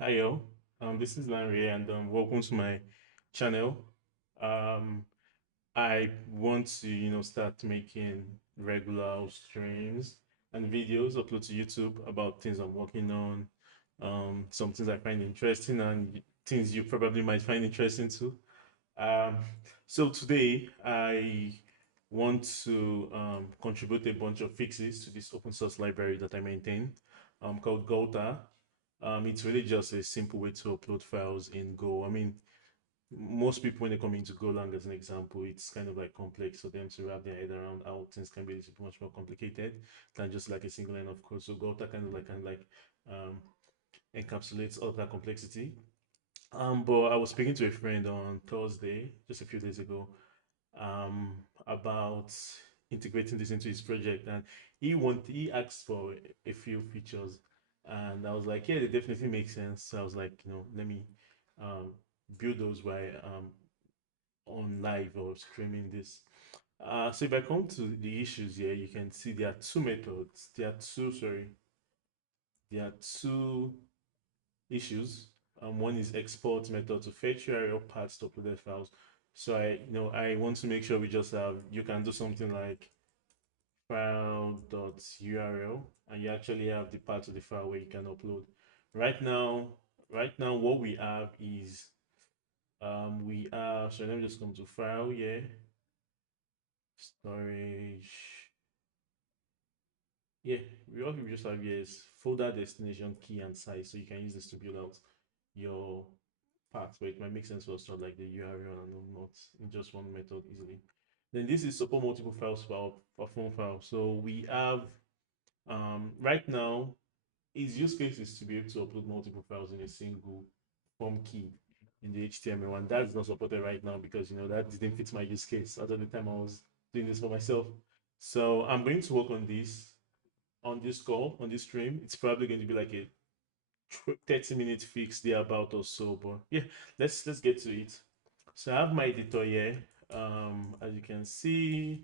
Hi yo, this is Larry and welcome to my channel. Um, I want to, start making regular streams and videos upload to YouTube about things I'm working on, some things I find interesting and things you probably might find interesting too. Um, so today I want to contribute a bunch of fixes to this open source library that I maintain called Gulter. It's really just a simple way to upload files in Go. I mean, most people when they come into Golang as an example, it's kind of like complex for them to wrap their head around how things can be much more complicated than just like a single line of code. So Gulter kind of like um, encapsulates all that complexity. But I was speaking to a friend on Thursday, just a few days ago, about integrating this into his project, and he asked for a few features, and I was like, yeah, they definitely make sense. So I was like, let me um, build those while on live or streaming this. So if I come to the issues here, you can see there are two methods. There are two issues. One is export method to fetch URL paths to uploaded files. So I want to make sure we just have, you can do something like file.url and you actually have the part of the file where you can upload. Right now, what we have is, so let me just come to file here, storage. Yeah, what we just have here is folder destination key and size. So you can use this to build out your path, but it might make sense for us to have like the URL and not in just one method easily. Then this is support multiple files for phone file. So we have right now its use case is to be able to upload multiple files in a single form key in the HTML, and that's not supported right now because that didn't fit my use case at the time I was doing this for myself. So I'm going to work on this call, on this stream. It's probably going to be like a 30-minute fix there about or so, but yeah, let's get to it. So I have my editor here. As you can see,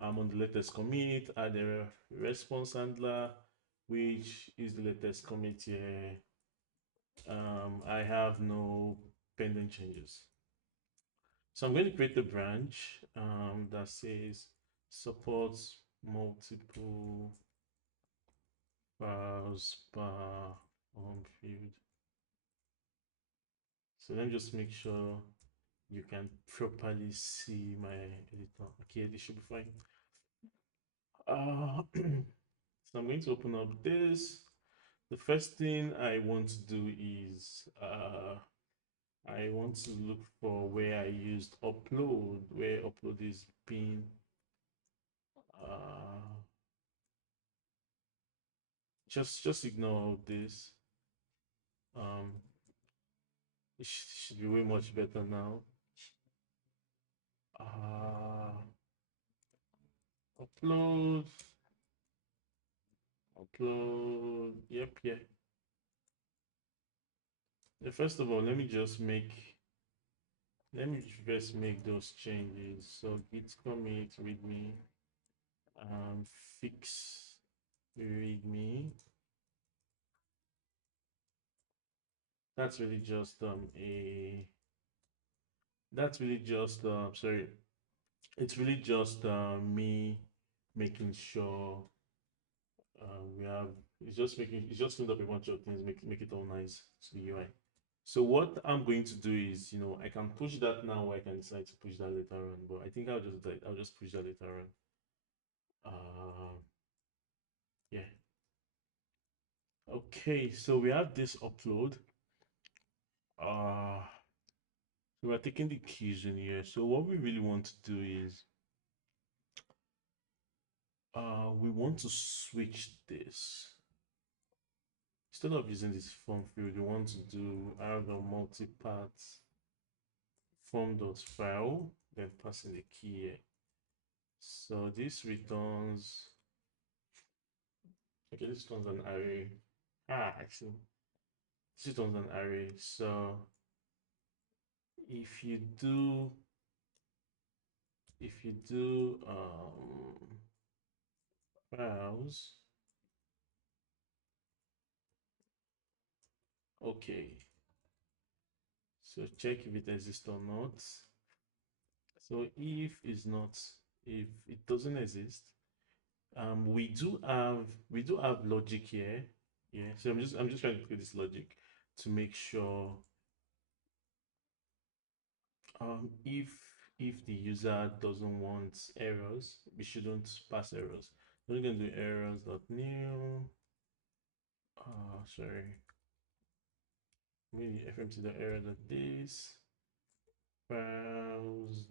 I'm on the latest commit, add a response handler, which is the latest commit here. I have no pending changes. So I'm going to create a branch that says supports multiple files per home field. So let me just make sure you can properly see my editor. Okay, this should be fine. So I'm going to open up this. The first thing I want to do is I want to look for where I used upload, where upload is being uh, just ignore this. Um, it should be way much better now. Uh, upload, upload. Yep, yeah. First of all, let me first make those changes. So git commit readme fix readme. That's really just a that's really just sorry. It's really just me making sure we have it's just cleaned up a bunch of things, make it all nice to the UI. So what I'm going to do is, I can push that now, or I can decide to push that later on. But I think I'll just push that later on. Yeah. Okay, so we have this upload. Uh so we're taking the keys in here. So what we really want to do is we want to switch this. Instead of using this form field, we want to do add a multi-path form.file, then passing the key here. So this returns, okay, this returns an array. Actually, this returns an array. So if you do, if you do files, Okay, so check if it exists or not. So if it's not, if it doesn't exist, we do have logic here. Yeah, so I'm just trying to create this logic to make sure if the user doesn't want errors, we shouldn't pass errors. We're going to do errors dot new. Sorry, maybe fmc dot error dot this files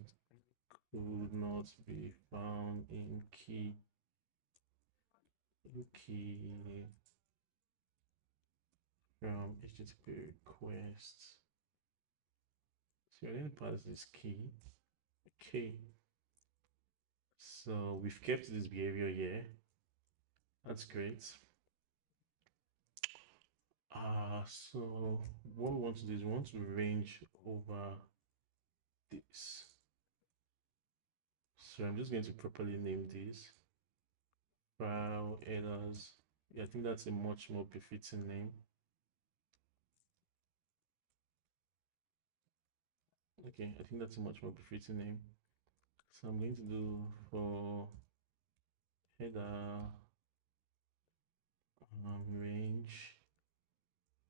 could not be found in key from HTTP request. So I'm going to pass this key. Okay. So we've kept this behavior here. That's great. So what we want to do is we want to range over this. So I'm just going to properly name this file headers. Yeah, I think that's a much more befitting name. Okay, I think that's a much more befitting name. So I'm going to do for header range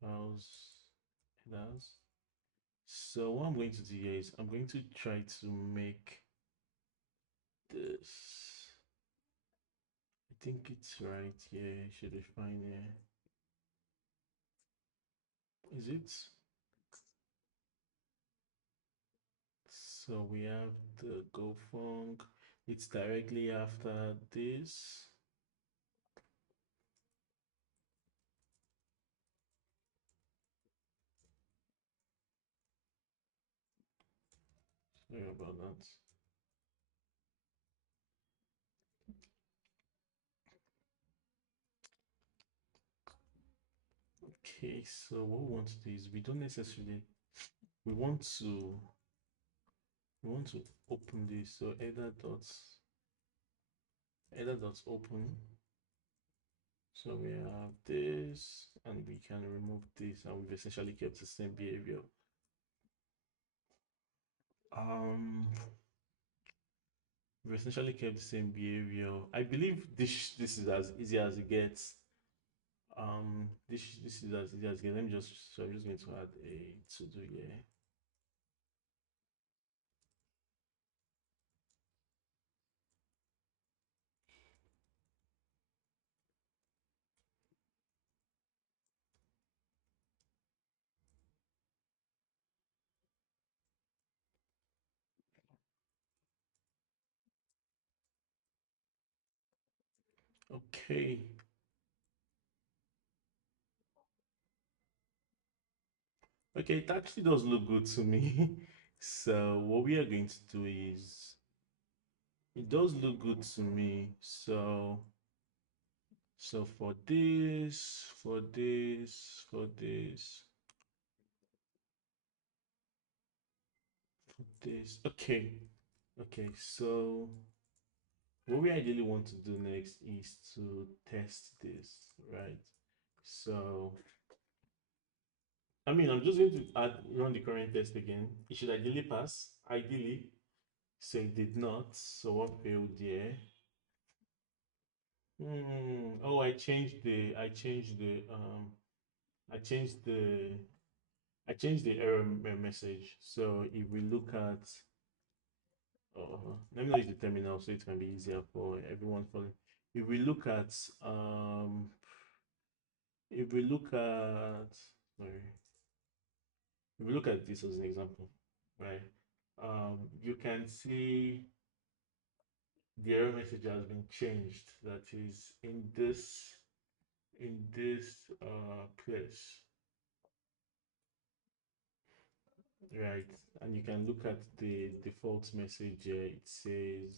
files headers. So what I'm going to do here is I'm going to try to make this. I think it's right here. Should be fine here. Is it? So we have the go funk. It's directly after this. Sorry about that. Okay, so what we want to do is we don't necessarily we want to open this. So header dots open. So we have this and we can remove this, and we've essentially kept the same behavior. We've essentially kept the same behavior. I believe this is as easy as it gets. This is as easy as it gets. I'm just going to add a to do here. Okay. Okay, it actually does look good to me. So what we are going to do is it does look good to me. So for this, for this, for this, for this. Okay. Okay, so what we ideally want to do next is to test this, right? So I mean, I'm just going to run the current test again. It should ideally pass, ideally. So it did not. So what failed there? Oh, I changed the error message. So if we look at, let me know use the terminal so it can be easier for everyone following. If we look at, if we look at, sorry, if we look at this as an example, right? You can see the error message has been changed. That is in this place, right? And you can look at the default message here. Sorry,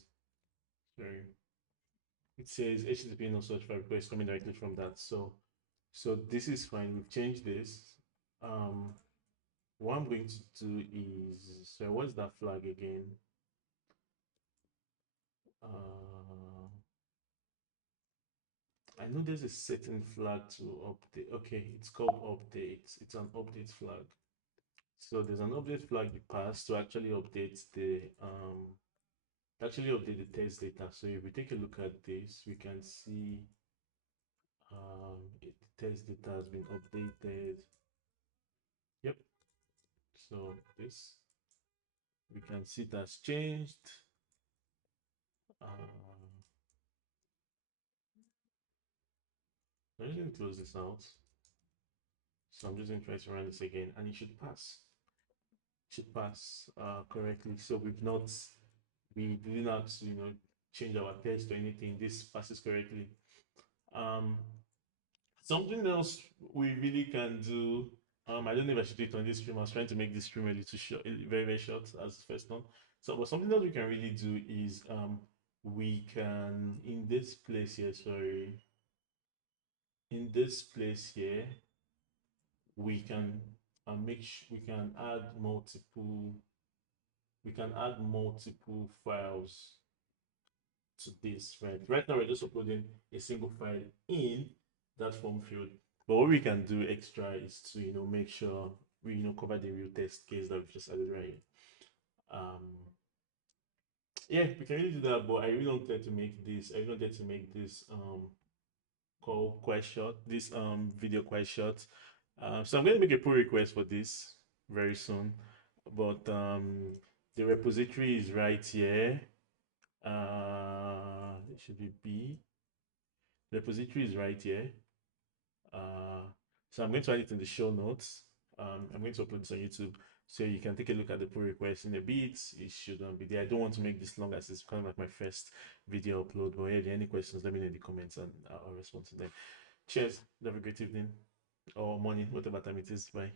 it says HTTP no such file request coming directly from that. So this is fine. We've changed this. What I'm going to do is, so what's that flag again? Uh, I know there's a certain flag to update. Okay, it's called update. It's an update flag. So there's an update flag you pass to actually update the test data. So if we take a look at this, we can see the test data has been updated. Yep. So this we can see it has changed. I'm just going to close this out. So I'm just going to try to run this again, and it should pass. It should pass correctly. So we didn't have to, change our test or anything. This passes correctly. Um, Something else we really can do. I don't know if I should do it on this stream. I was trying to make this stream a little short, very very short as the first one. So, but something that we can really do is we can in this place here. Sorry, in this place here, we can we can add multiple. We can add multiple files to this, right? Right now, we're just uploading a single file in that form field. But what we can do extra is to, make sure we, cover the real test case that we've just added right here. Yeah, we can really do that, but I really don't dare to make this. I really don't dare to make this call quite short. This video quite short. So I'm going to make a pull request for this very soon. But the repository is right here. It should be B. The repository is right here. So I'm going to add it in the show notes. I'm going to upload this on YouTube so you can take a look at the pull request in a bit. It should be there. I don't want to make this long as it's kind of like my first video upload. But yeah, if there are any questions, let me know in the comments and I'll respond to them. Cheers. Have a great evening or morning, whatever time it is. Bye.